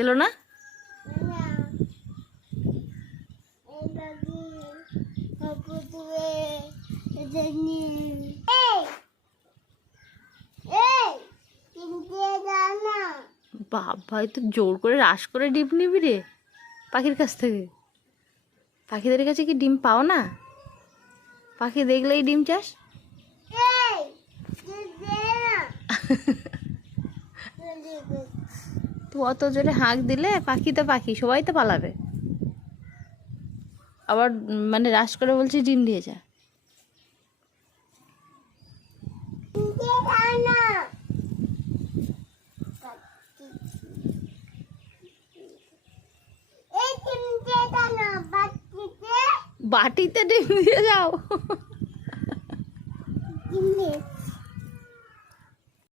এলো না? বাবা, তো জোর করে রাস করে ডিম নিবি রে পাখির কাছ থেকে? পাখিদের কাছে কি ডিম পাও না? পাখি দেখলেই ডিম চাস? তো অত জোরে হাঁক দিলে পাখি তো পাখি, সবাই তো পালাবে। আবার মানে রাস করে বলছি ডিম দিয়ে যা। বাটিতে ডিম দিয়ে যাও?